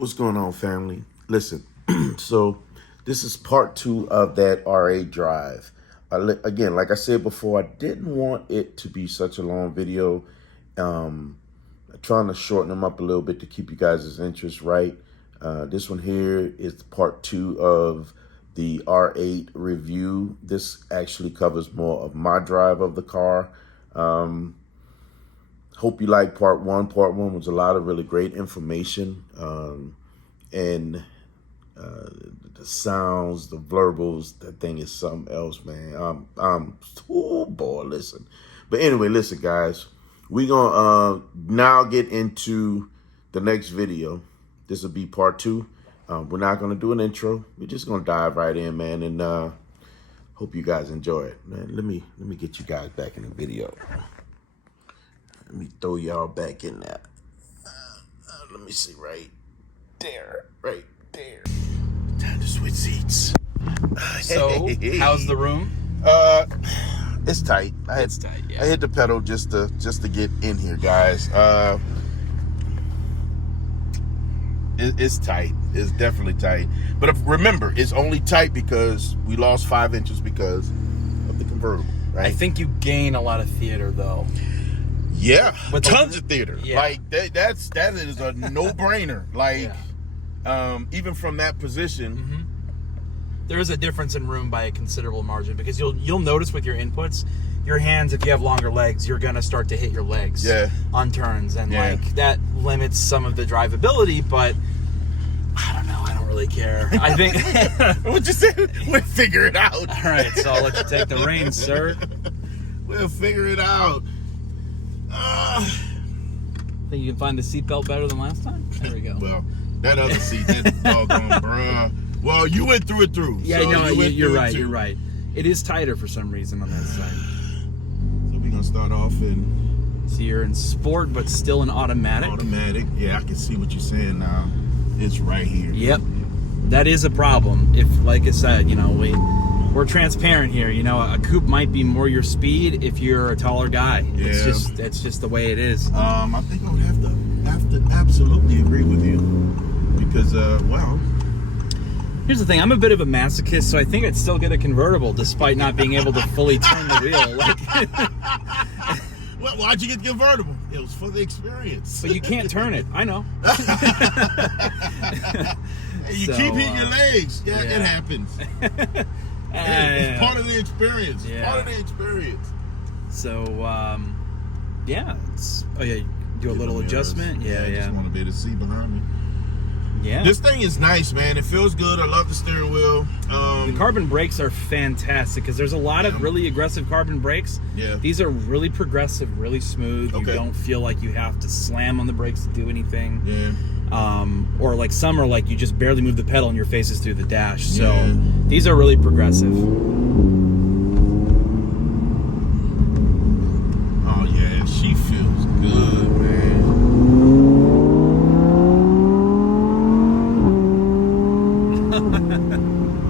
What's going on, family? Listen, so this is part 2 of that R8 drive. Again, like I said before, I didn't want it to be such a long video. Trying to shorten them up a little bit to keep you guys' interest right. This one here is part 2 of the R8 review. This actually covers more of my drive of the car. Hope you like part 1. Part 1 was a lot of really great information. And the sounds, the verbals, that thing is something else, man. Oh boy, listen. But anyway, listen, guys. We're gonna now get into the next video. This will be part 2. We're not gonna do an intro. We're just gonna dive right in, man, and hope you guys enjoy it. Man, let me get you guys back in the video. Let me throw y'all back in there. Let me see right there. Time to switch seats. So, how's the room? It's tight. It's tight, yeah. I hit the pedal just to get in here, guys. It's tight. It's definitely tight. But remember, it's only tight because we lost 5 inches because of the convertible, right? I think you gain a lot of theater, though. Yeah, with tons of theater. Yeah. Like that is a no-brainer. Like, even from that position, there is a difference in room by a considerable margin, because you'll notice with your inputs, your hands, if you have longer legs, you're gonna start to hit your legs on turns, and like that limits some of the drivability. But I don't know. I don't really care. I think what you say? We'll figure it out. All right, so I'll let you take the reins, sir. We'll figure it out. Think you can find the seatbelt better than last time? There we go. Well, that other seat, that doggone bruh. Well, you went through it through. Yeah, so no, you're right. Too. You're right. It is tighter for some reason on that side. So we're gonna start off in. So you're in sport, but still in automatic. Automatic. Yeah, I can see what you're saying now. It's right here. Yep, that is a problem. If, like I said, you know, we're transparent here. You know, a coupe might be more your speed if you're a taller guy. Yeah. It's just the way it is. I think I would have to absolutely agree with you, because well. Here's the thing, I'm a bit of a masochist, so I think I'd still get a convertible despite not being able to fully turn the wheel. Well, why'd you get the convertible? It was for the experience. But you can't turn it. I know. You keep hitting your legs. Yeah, it happens. It's part of the experience. Yeah. Part of the experience. So, do a little adjustment. I just want to be able to see behind me. Yeah. This thing is nice, man. It feels good. I love the steering wheel. The carbon brakes are fantastic, because there's a lot of really aggressive carbon brakes. Yeah. These are really progressive, really smooth. You don't feel like you have to slam on the brakes to do anything. Yeah. Or like some are like you just barely move the pedal and your face is through the dash. So these are really progressive. Oh yeah, she feels good, man.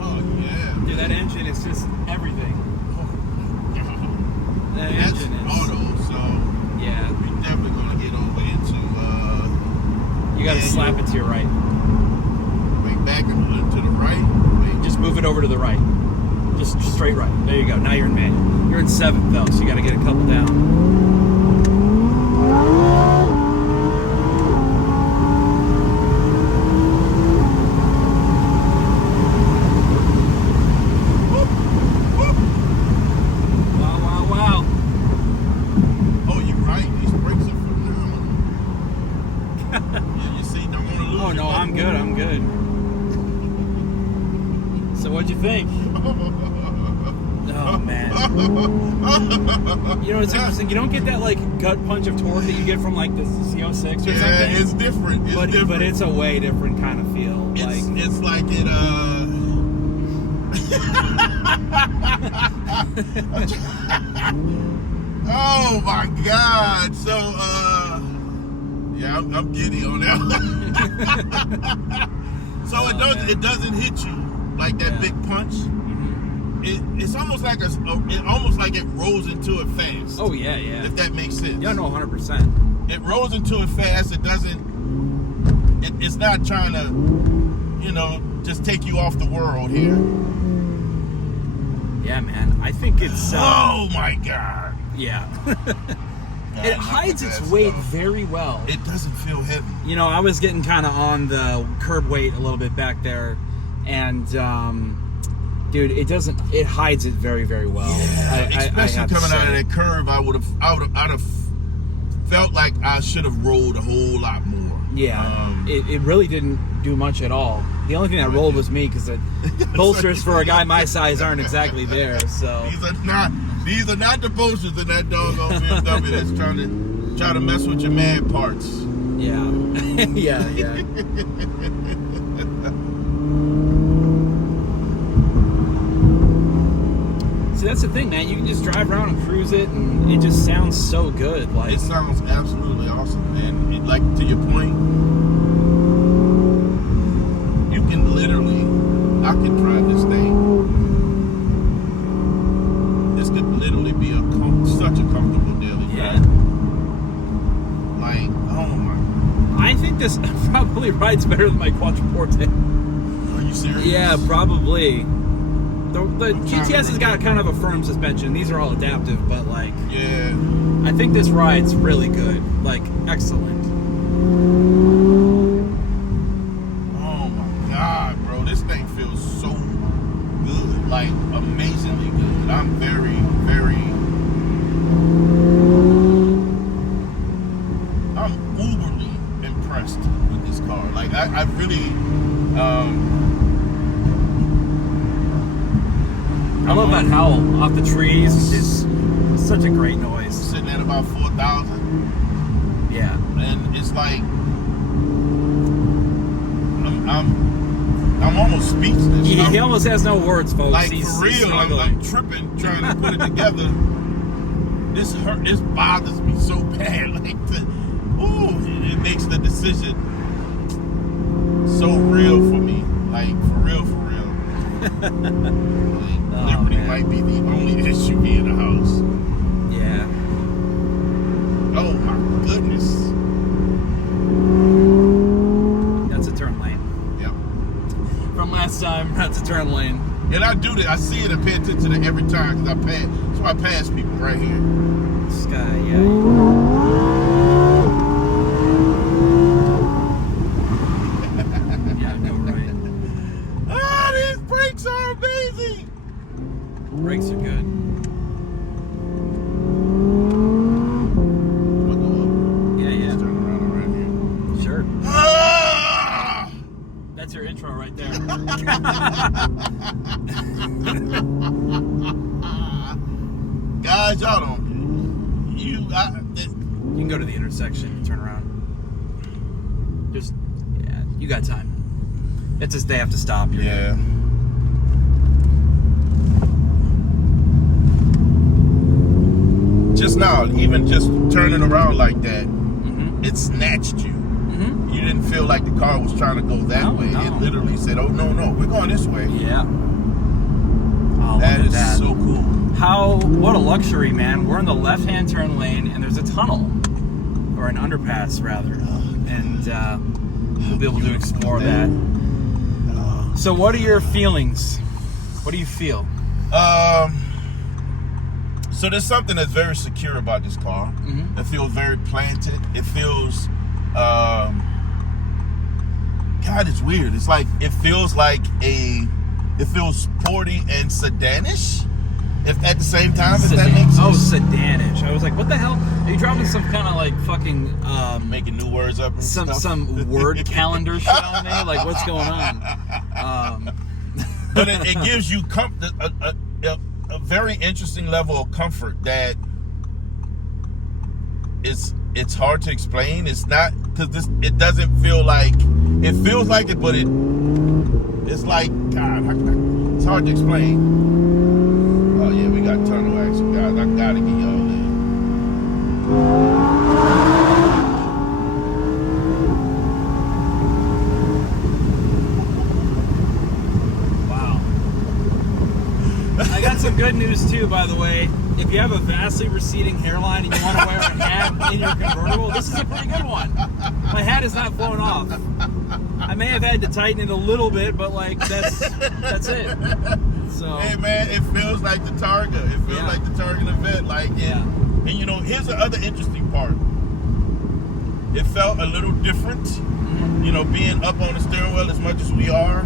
Oh yeah. Dude, that engine is just everything. That That's engine is auto, so yeah. we're definitely gonna get over into You gotta slap it to your right. wait, back and to the right. Wait. Just move it over to the right. Just straight right. There you go. Now you're in manual. You're in 7th though, so you gotta get a couple down. Wow. Oh, you're right. These brakes are phenomenal. Yeah, you see, don't want to lose. Oh no, I'm good. So what'd you think? Oh man. You know what's interesting? You don't get that like gut punch of torque that you get from like the CO6 or something. Yeah, it's different. But it's a way different kind of feel. It's like it oh my God. So yeah, I'm giddy on that one. So it doesn't hit you like that big punch. It's almost like it rolls into it fast. Oh yeah, yeah. If that makes sense. Yeah, no, 100%. It rolls into it fast. It doesn't it's not trying to, you know, just take you off the world here. Yeah, man. I think it's. Oh my God. Yeah. It hides its weight very well. It doesn't feel heavy. You know, I was getting kind of on the curb weight a little bit back there, and dude, it doesn't. It hides it very, very well. Yeah, especially coming out of that curve, I'd have felt like I should have rolled a whole lot more. Yeah, it really didn't do much at all. The only thing that rolled was me, because the bolsters for a guy my size aren't exactly there. So these are not the bolsters in that doggone BMW that's trying to mess with your man parts. Yeah, yeah. See, that's the thing, man. You can just drive around and cruise it, and it just sounds so good. Like, it sounds absolutely awesome, and like, to your point, you can literally, I can drive this thing. This could literally be such a comfortable daily drive. Like, oh my! I think this probably rides better than my Quattro. Are you serious? Yeah, probably. The GTS has got kind of a firm suspension. These are all adaptive, but like, yeah, I think this ride's really good, like excellent. Oh my God, bro, this thing feels so good, like amazingly good. I'm very, I'm uberly impressed with this car. Like, I really, I love that howl off the trees. It's such a great noise. Sitting at about 4,000. Yeah. And it's like, I'm almost speechless. He almost has no words, folks. Like, He's for real, I'm tripping trying to put it together. This bothers me so bad. Like, it makes the decision so real for me. Like, for real. Like, Liberty might be the only SUV in the house. Yeah. Oh my goodness. That's a turn lane. Yep. From last time, that's a turn lane. And I do that. I see it and pay attention to it every time, because so I pass people right here. This guy, yeah. Brakes are amazing. Brakes are good. I'll go up. Yeah. Just turn around here. Sure. Ah! That's your intro right there. Guys, y'all don't. You can go to the intersection and turn around. You got time. It's just they have to stop. Yeah. Just now, even just turning around like that, it snatched you. You didn't feel like the car was trying to go that way. No. It literally said, "Oh no, we're going this way." Yeah. Oh, that is so cool. What a luxury, man. We're in the left-hand turn lane, and there's a tunnel, or an underpass rather, and we'll be able to explore that. So, what are your feelings? What do you feel? So there's something that's very secure about this car. It feels very planted. It feels, God, it's weird. It's like, it feels sporty and sedanish, if at the same time, if that makes sense. Oh, sedanish. I was like, what the hell? Are you dropping some kind of like fucking making new words up? And some word calendar shit on me? Like, what's going on? But it gives you a very interesting level of comfort that it's hard to explain. It's not, because it doesn't feel like, it feels like it, but it's like, God, it's hard to explain. Oh yeah, we got tunnel action, guys. I gotta get y'all in. some good news too, by the way. If you have a vastly receding hairline and you want to wear a hat in your convertible, this is a pretty good one. My hat is not blown off. I may have had to tighten it a little bit, but like that's it. So hey man, it feels like the Targa. It feels like the Targa event. Like and you know, here's the other interesting part. It felt a little different, you know, being up on the steering wheel as much as we are.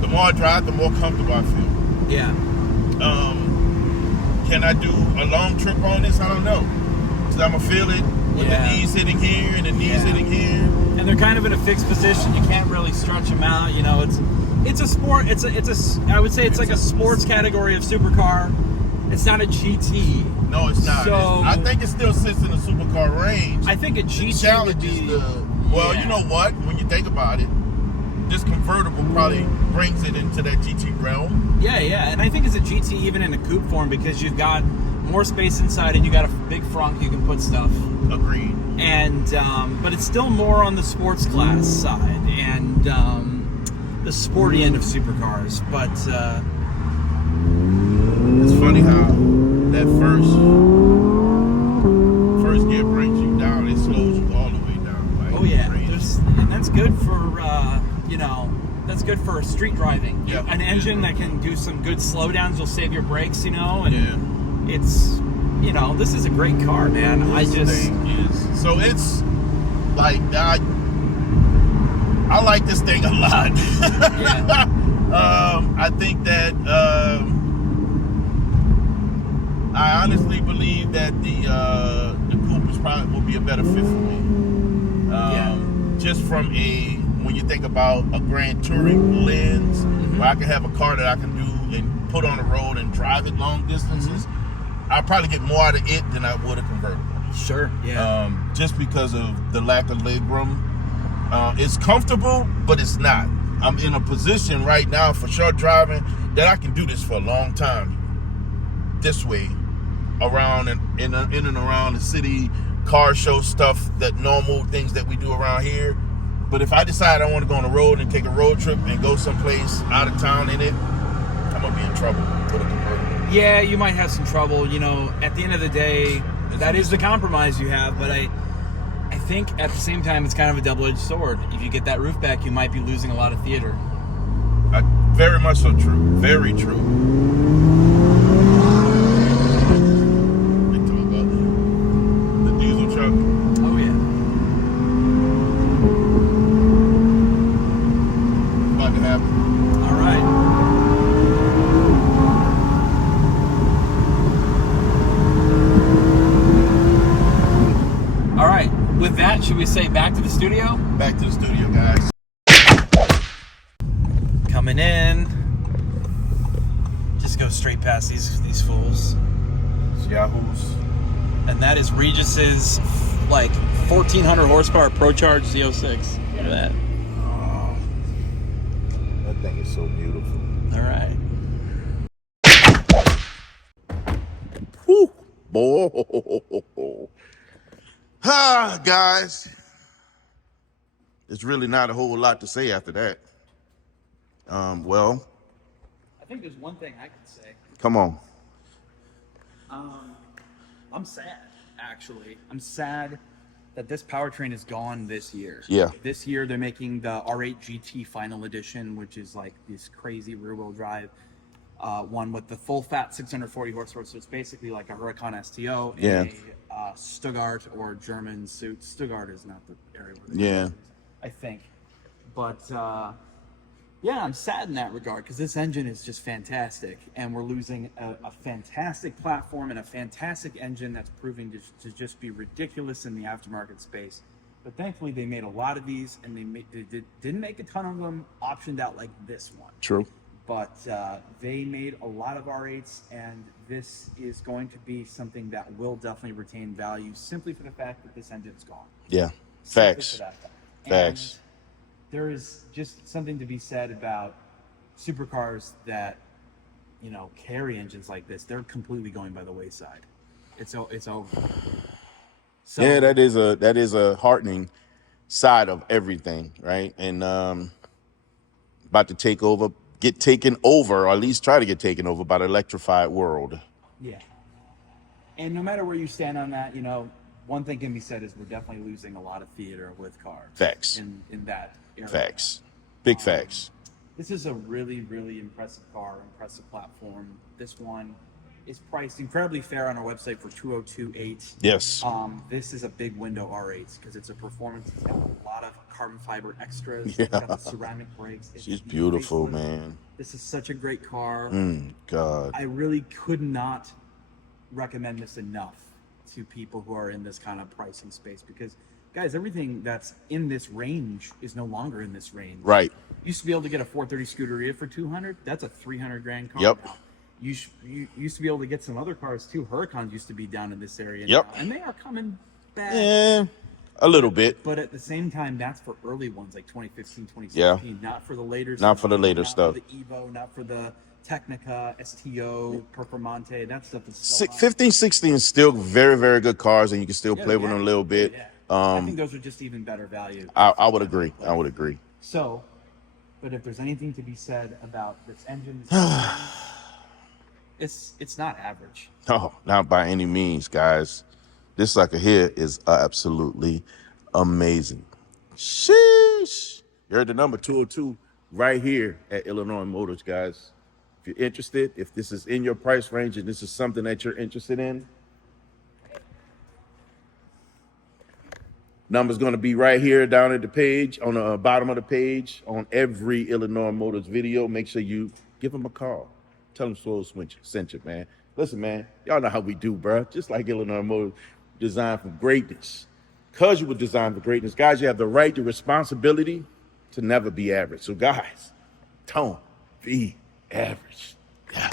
The more I drive, the more comfortable I feel. Yeah. Can I do a long trip on this? I don't know. Because I'm going to feel it with the knees hitting here and the knees hitting here. And they're kind of in a fixed position. You can't really stretch them out. You know, it's a sport. I would say it's like a sports category of supercar. It's not a GT. No, it's not. So, I think it still sits in the supercar range. I think a GT would be... Well, you know what? When you think about it, this convertible probably brings it into that GT realm. Yeah, and I think it's a GT even in a coupe form because you've got more space inside and you got a big front you can put stuff. Agreed. And but it's still more on the sports class side and the sporty end of supercars. But it's funny how that first gear brings you down. It slows you all the way down. Like, oh yeah, and that's good for that's good for street driving. Yep. An engine that can do some good slowdowns will save your brakes, you know, and it's, you know, this is a great car, man. So it's like I like this thing a lot. I think that I honestly believe that the coupe is probably will be a better fit for me. Just from when you think about a grand touring lens, where I can have a car that I can do and put on the road and drive it long distances, I'll probably get more out of it than I would a convertible. Sure, yeah. Just because of the lack of legroom. It's comfortable, but it's not. I'm in a position right now for short driving that I can do this for a long time. This way, around and in and around the city, car show stuff, that normal things that we do around here. But if I decide I want to go on the road and take a road trip and go someplace out of town in it, I'm gonna be in trouble with a convertible. Yeah, you might have some trouble. You know, at the end of the day, that is the compromise you have. But I think at the same time, it's kind of a double-edged sword. If you get that roof back, you might be losing a lot of theater. Very much so true. Very true. They talk about the diesel truck. Oh yeah. About to happen. All right. All right. With that, should we say back to the studio? Back to the studio, guys. Coming in. Just go straight past these fools. It's Yahoos. And that is Regis's like 1400 horsepower ProCharge Z06. Look at that. Oh, that thing is so beautiful. All right. Whew, boy. Guys, there's really not a whole lot to say after that. Well, I think there's one thing I can say. come on. I'm sad, actually. I'm sad that this powertrain is gone this year. Yeah. This year they're making the R8 GT Final Edition, which is like this crazy rear-wheel drive one with the full fat 640 horsepower. So it's basically like a Huracan STO and a Stuttgart or German suit. Stuttgart is not the area where they go, I think. But yeah, I'm sad in that regard because this engine is just fantastic, and we're losing a fantastic platform and a fantastic engine that's proving to just be ridiculous in the aftermarket space. But thankfully, they made a lot of these, and they didn't make a ton of them optioned out like this one. True. But they made a lot of R8s, and this is going to be something that will definitely retain value simply for the fact that this engine is gone. Yeah. Simply Facts. for that fact. Facts. And there is just something to be said about supercars that, you know, carry engines like this. They're completely going by the wayside. It's over. So, Yeah, that is a heartening side of everything, right? And about to take over get taken over, or at least try to get taken over by the electrified world. Yeah. And no matter where you stand on that, you know, one thing can be said is we're definitely losing a lot of theater with cars. Facts. In that area. Facts. Big facts. This is a really, really impressive car, impressive platform. This one is priced incredibly fair on our website for $202,800. Yes. This is a big window R8 because it's a performance. It's got a lot of carbon fiber extras. Yeah. It's got the ceramic brakes. She's beautiful, man. This is such a great car. God. I really could not recommend this enough to people who are in this kind of pricing space because, guys, everything that's in this range is no longer in this range. Right. You used to be able to get a 430 Scuderia for $200. That's a $300,000 car. Yep. Now. You used to be able to get some other cars too. Huracans used to be down in this area. Yep. Now, and they are coming back. Yeah, a little bit. But at the same time, that's for early ones like 2015, 2016. Yeah. Not for the later Not stuff. for the later not stuff. For the Evo, not for the Technica, STO, Performante. That stuff is still 15, 16 is still very, very good cars, and you can still play with them a little bit. Yeah. I think those are just even better value. I would agree. I would agree. So, but if there's anything to be said about this engine, it's not average. No, not by any means, guys. This sucker here is absolutely amazing. Sheesh. You heard the number 202 right here at Illinois Motors, guys. If you're interested, if this is in your price range and this is something that you're interested in, number's going to be right here down at the page, on the bottom of the page, on every Illinois Motors video. Make sure you give them a call. Tell them Slow sent you, man. Listen, man, y'all know how we do, bro. Just like Illinois Motors, designed for greatness. Because you were designed for greatness, guys, you have the right, the responsibility to never be average. So, guys, don't be average. Yeah.